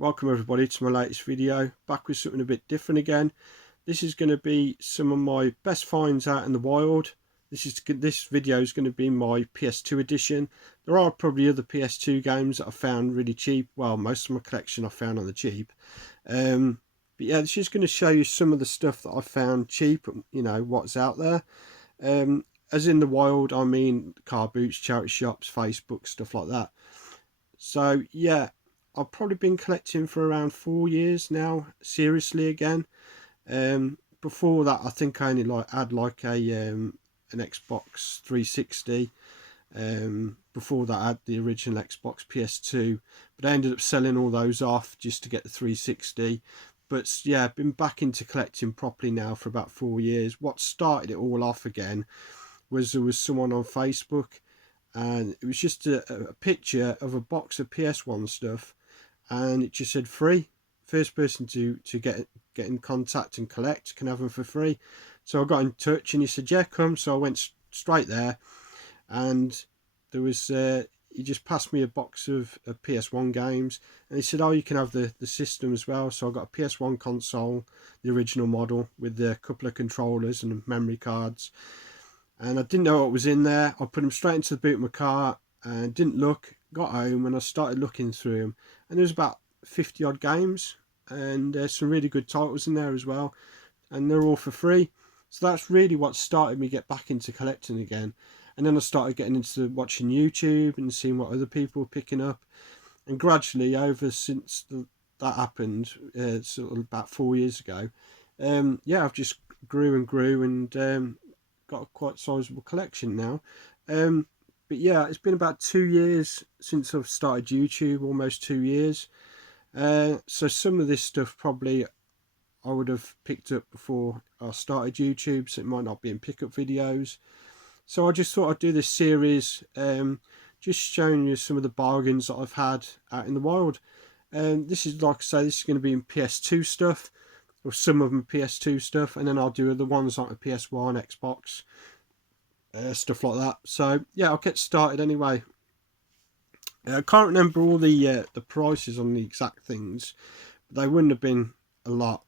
Welcome everybody to my latest video, back with something a bit different again. This is going to be some of my best finds out in the wild. This video is going to be my PS2 edition. There are probably other PS2 games that I found really cheap. Well, most of my collection I found on the cheap. But yeah, this is going to show you some of the stuff that I found cheap, you know, what's out there. As in the wild, I mean car boots, charity shops, Facebook, stuff like that. So yeah, I've probably been collecting for around 4 years now, seriously again. Before that, I think I only had like an Xbox 360. Before that, I had the original Xbox PS2, but I ended up selling all those off just to get the 360. But yeah, I've been back into collecting properly now for about 4 years. What started it all off again was there was someone on Facebook, and it was just a picture of a box of PS1 stuff, and it just said free. First person to get in contact and collect can have them for free. So I got in touch and he said, yeah, come. So I went straight there, and there was he just passed me a box of PS1 games, and he said, oh, you can have the system as well. So I got a PS1 console, the original model, with a couple of controllers and memory cards. And I didn't know what was in there. I put them straight into the boot of my car and didn't look. Got home and I started looking through them, and there was about 50 odd games, and some really good titles in there as well, and they're all for free. So that's really what started me get back into collecting again. And then I started getting into watching YouTube and seeing what other people were picking up, and gradually over since that happened, sort of about 4 years ago, yeah, I've just grew and grew, and got a quite sizable collection now. But yeah, it's been about 2 years since I've started YouTube, almost 2 years. So some of this stuff probably I would have picked up before I started YouTube, so it might not be in pickup videos. So I just thought I'd do this series, just showing you some of the bargains that I've had out in the wild. This is, like I say, this is going to be in PS2 stuff, or some of them PS2 stuff, and then I'll do other ones like a PS1, Xbox, stuff like that. So yeah, I'll get started anyway. I can't remember all the prices on the exact things, but they wouldn't have been a lot.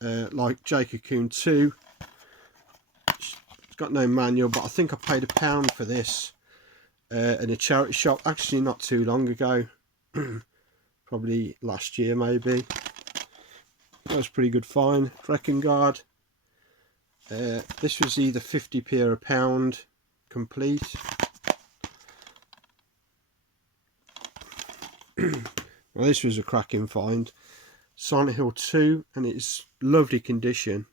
Like Jake Coon 2, it's got no manual, but I think I paid £1 for this in a charity shop, actually not too long ago, probably last year maybe. That was a pretty good find. Guard. This was either 50p or £1 complete. Well, this was a cracking find. Silent Hill 2, and it's lovely condition.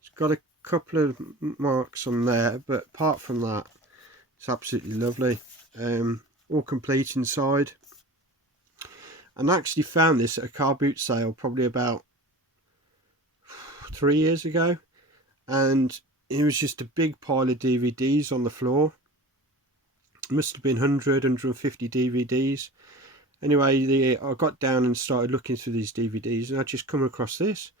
It's got a couple of marks on there, but apart from that, it's absolutely lovely. All complete inside. And I actually found this at a car boot sale probably about 3 years ago, and it was just a big pile of DVDs on the floor. It must have been 100, 150 DVDs. Anyway, I got down and started looking through these DVDs, and I just come across this,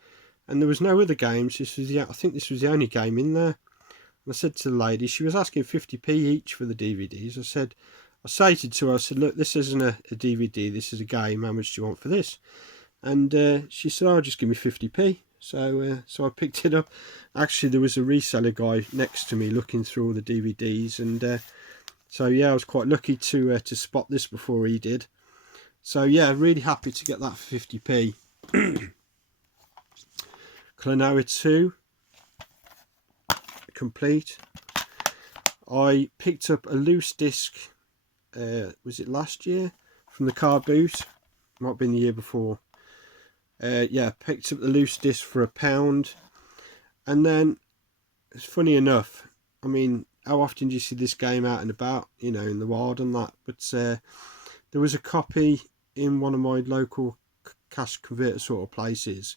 and there was no other games. This was I think this was the only game in there. And I said to the lady, she was asking 50p each for the DVDs. I stated to her, I said, look, this isn't a DVD, this is a game. How much do you want for this? And she said, oh, just give me 50p. So I picked it up. Actually, there was a reseller guy next to me looking through all the DVDs, and so yeah, I was quite lucky to spot this before he did. So yeah, really happy to get that for 50p. Klonoa 2 complete. I picked up a loose disc, was it last year, from the car boot? Might have been the year before. Yeah, picked up the loose disc for £1. And then, it's funny enough, I mean, how often do you see this game out and about, you know, in the wild and that? But there was a copy in one of my local cash converter sort of places,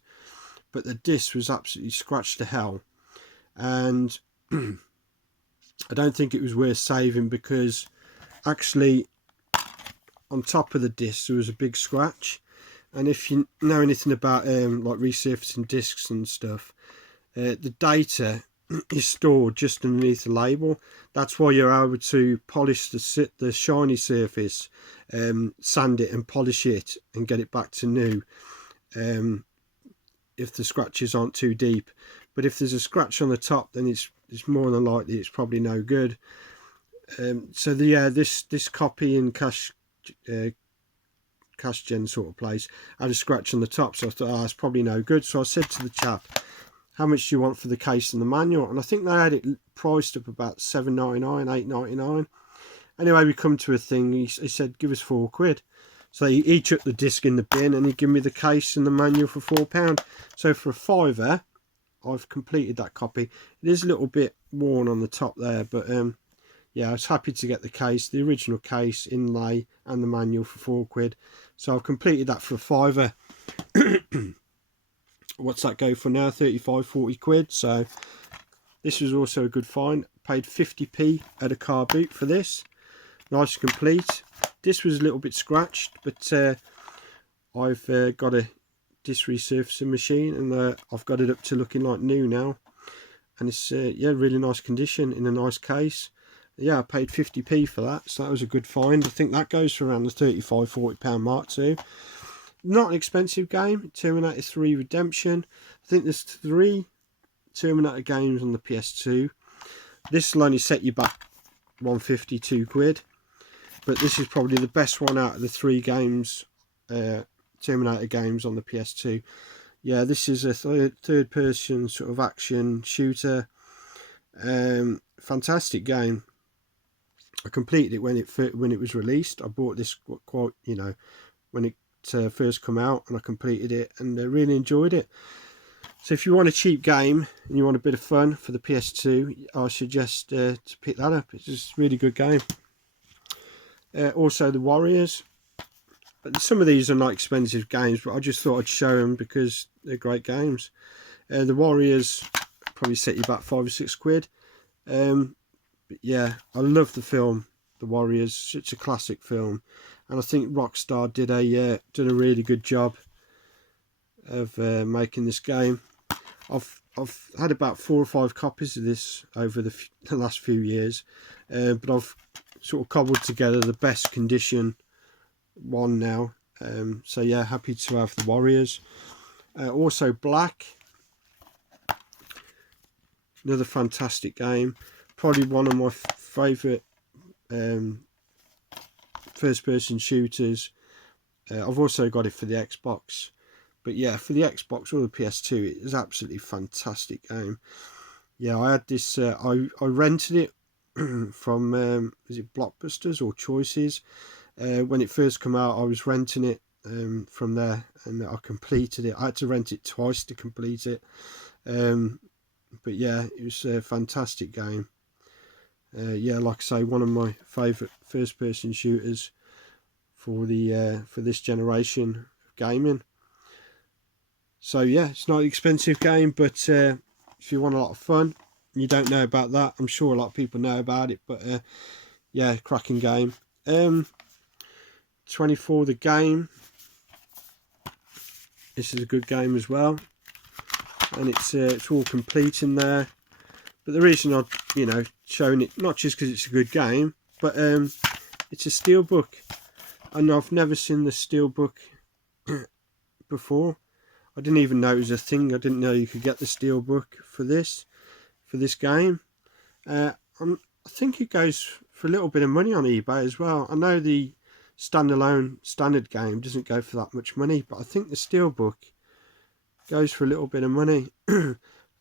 but the disc was absolutely scratched to hell, and I don't think it was worth saving, because actually on top of the disc there was a big scratch. And if you know anything about like resurfacing discs and stuff, the data is stored just underneath the label. That's why you're able to polish the shiny surface, sand it and polish it and get it back to new, if the scratches aren't too deep. But if there's a scratch on the top, then it's more than likely it's probably no good. So this copy in cash gen sort of place had a scratch on the top, so I thought, oh, it's probably no good. So I said to the chap, how much do you want for the case and the manual? And I think they had it priced up about £7.99, £8.99. Anyway, we come to a thing. He said, give us £4. So he took the disc in the bin and he gave me the case and the manual for £4. So for a £5, I've completed that copy. It is a little bit worn on the top there, but yeah, I was happy to get the case, the original case, inlay and the manual for £4. So I've completed that for a £5. What's that go for now? 35-40 quid. So this was also a good find. Paid 50p at a car boot for this. Nice and complete. This was a little bit scratched, but I've got a disc resurfacing machine, and I've got it up to looking like new now, and it's yeah, really nice condition in a nice case. Yeah, I paid 50p for that, so that was a good find. I think that goes for around the £35-40 mark too. Not an expensive game. Terminator 3 Redemption. I think there's 3 Terminator games on the PS2. This will only set you back £152, but this is probably the best one out of the 3 games, Terminator games on the PS2. Yeah, this is a third person sort of action shooter. Fantastic game. I completed it when it was released. I bought this quite, you know, when it first come out, and I completed it and really enjoyed it. So if you want a cheap game and you want a bit of fun for the PS2, I suggest to pick that up. It's just a really good game. Also the Warriors, but some of these are not expensive games, but I just thought I'd show them because they're great games. The Warriors probably set you back £5 or £6. But yeah, I love the film The Warriors. Such a classic film, and I think Rockstar did a really good job of making this game. I've had about 4 or 5 copies of this over the last few years, but I've sort of cobbled together the best condition one now. So yeah, happy to have the Warriors. Also Black, another fantastic game, probably one of my favourite first person shooters. I've also got it for the Xbox, but yeah, for the Xbox or the PS2, it is absolutely fantastic game. Yeah, I had this, I rented it from is it Blockbusters or Choices. When it first came out, I was renting it from there, and I completed it. I had to rent it twice to complete it, but yeah, it was a fantastic game. Yeah, like I say, one of my favourite first person shooters for this generation of gaming. So yeah, it's not an expensive game, but if you want a lot of fun, you don't know about that. I'm sure a lot of people know about it, but yeah, cracking game. 24 the game. This is a good game as well, and it's all complete in there. But the reason I've shown it, not just because it's a good game, but it's a steelbook, and I've never seen the steelbook before. I didn't even know it was a thing. I didn't know you could get the steelbook for this game. I think it goes for a little bit of money on eBay as well. I know the standalone standard game doesn't go for that much money, but I think the steelbook goes for a little bit of money. And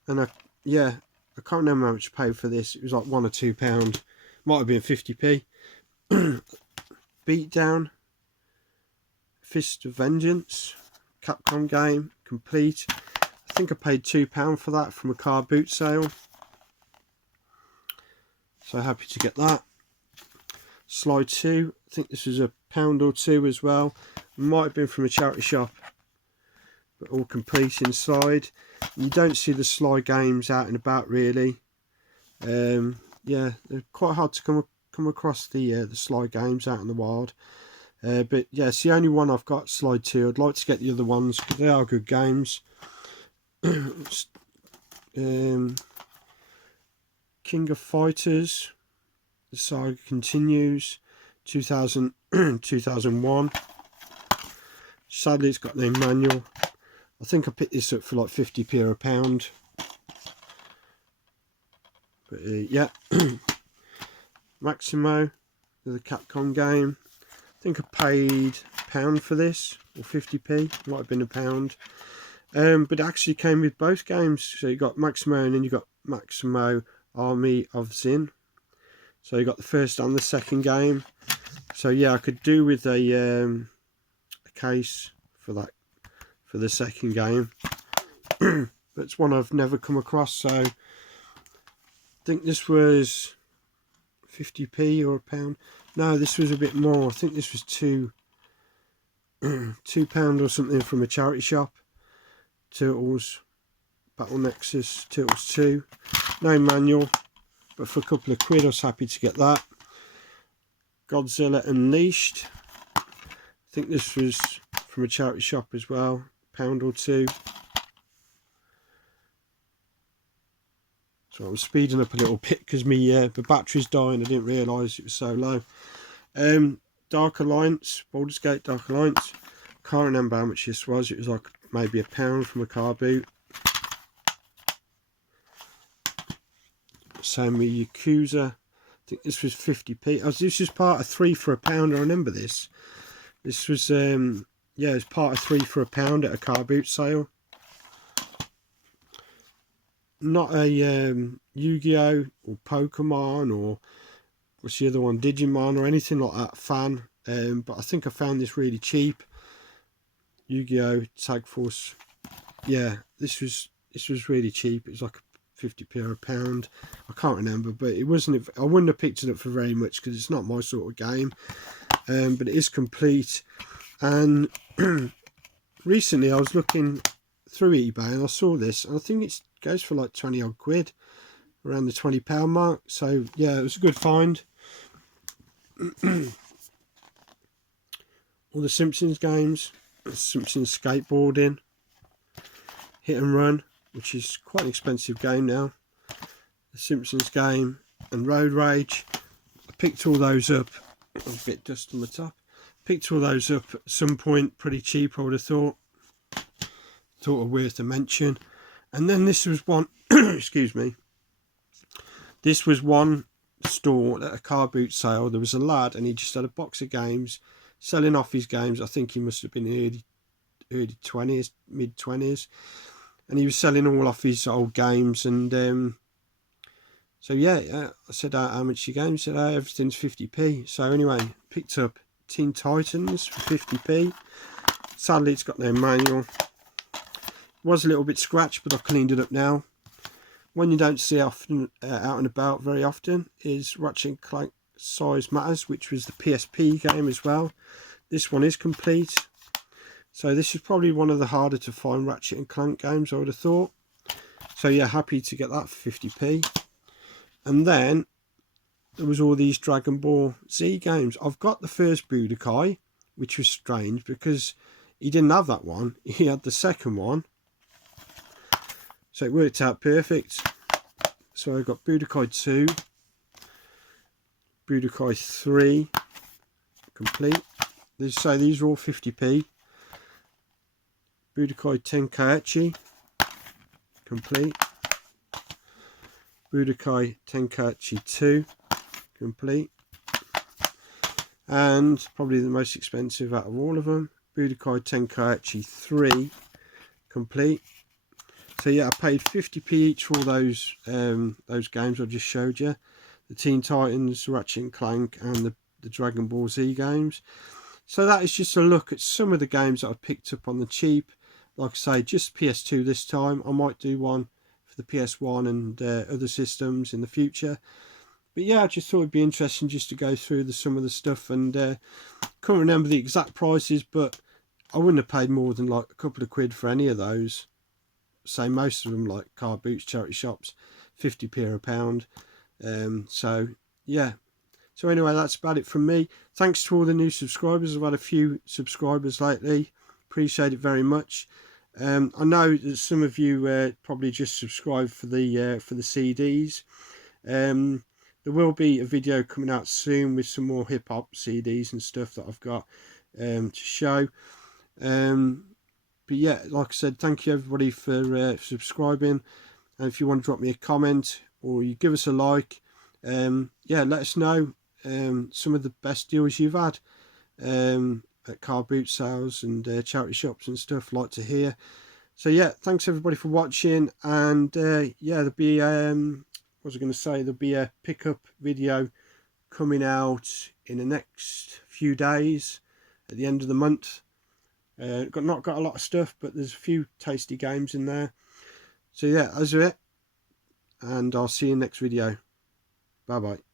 I can't remember how much I paid for this. It was like £1 or £2. Might have been 50p. Beatdown, Fist of Vengeance, Capcom game, complete. I think I paid £2 for that from a car boot sale. So happy to get that. Sly 2, I think this was £1 or £2 as well. Might have been from a charity shop, but all complete inside. You don't see the Sly games out and about really. Yeah, they're quite hard to come across the Sly games out in the wild. But yeah, it's the only one I've got, Sly 2. I'd like to get the other ones because they are good games. King of Fighters, the saga continues, 2001. Sadly it's got no manual. I think I picked this up for like 50p or a pound. But yeah. Maximo, the Capcom game. I think I paid a pound for this, or 50p, might have been a pound. But it actually came with both games. So you got Maximo and then you got Maximo Army of Zin. So you got the first and the second game. So yeah, I could do with a case for that, for the second game. But it's one I've never come across. So I think this was 50p or a pound. No, this was a bit more. I think this was £2 or something from a charity shop. Turtles Battle Nexus Turtles 2. No manual, but for a couple of quid I was happy to get that. Godzilla Unleashed. I think this was from a charity shop as well. £1 or £2. So I'm speeding up a little bit because the battery's dying. I didn't realise it was so low. Dark Alliance, Baldur's Gate Dark Alliance. Can't remember how much this was. It was like maybe a pound from a car boot. Same with Yakuza. I think this was 50p. This was part of 3 for a pound. I remember this. This was yeah, it was part of 3 for a pound at a car boot sale. Not a Yu-Gi-Oh or Pokemon or what's the other one, Digimon or anything like that fan, but I think I found this really cheap. Yu-Gi-Oh Tag Force. Yeah, this was really cheap. It was like 50p or a pound. I can't remember, but it wasn't. I wouldn't have picked it up for very much because it's not my sort of game. But it is complete. And recently I was looking through eBay and I saw this, and I think it goes for like 20 odd quid, around the £20 mark. So yeah, it was a good find. All the Simpsons games, Simpsons Skateboarding, Hit and Run, which is quite an expensive game now, the Simpsons game, and Road Rage. I picked all those up. A bit dust on the top. Picked all those up at some point, pretty cheap I would have thought. Thought were worth a mention. And then this was one, excuse me, this was one store at a car boot sale. There was a lad and he just had a box of games, selling off his games. I think he must have been early 20s, mid 20s, and he was selling all off his old games. And so yeah, I said, how much your game? He said, everything's 50p. So anyway, picked up Teen Titans for 50p. Sadly it's got no manual. Was a little bit scratched, but I've cleaned it up now. One you don't see often out and about very often is Ratchet & Clank Size Matters, which was the PSP game as well. This one is complete. So this is probably one of the harder to find Ratchet & Clank games, I would have thought. So yeah, happy to get that for 50p. And then there was all these Dragon Ball Z games. I've got the first Budokai, which was strange because he didn't have that one. He had the second one. So it worked out perfect. So I got Budokai 2, Budokai 3, complete. So these are all 50p. Budokai Tenkaichi, complete. Budokai Tenkaichi 2, complete. And probably the most expensive out of all of them, Budokai Tenkaichi 3, complete. So yeah, I paid 50p each for all those games I just showed you. The Teen Titans, Ratchet & Clank and the Dragon Ball Z games. So that is just a look at some of the games that I picked up on the cheap. Like I say, just PS2 this time. I might do one for the PS1 and other systems in the future. But yeah, I just thought it'd be interesting just to go through some of the stuff. And can't remember the exact prices, but I wouldn't have paid more than like a couple of quid for any of those. Say most of them, like car boots, charity shops, 50p or a pound. So yeah, so anyway, that's about it from me. Thanks to all the new subscribers. I've had a few subscribers lately, appreciate it very much. I know that some of you probably just subscribed for the CDs, There will be a video coming out soon with some more hip hop CDs and stuff that I've got to show. But yeah, like I said, thank you everybody for subscribing. And if you want to drop me a comment or you give us a like, yeah, let us know some of the best deals you've had at car boot sales and charity shops and stuff. Like to hear. So yeah, thanks everybody for watching, and yeah, there'll be what was I going to say? There'll be a pickup video coming out in the next few days at the end of the month. Not got a lot of stuff, but there's a few tasty games in there. So yeah, that's it, and I'll see you in the next video. Bye bye.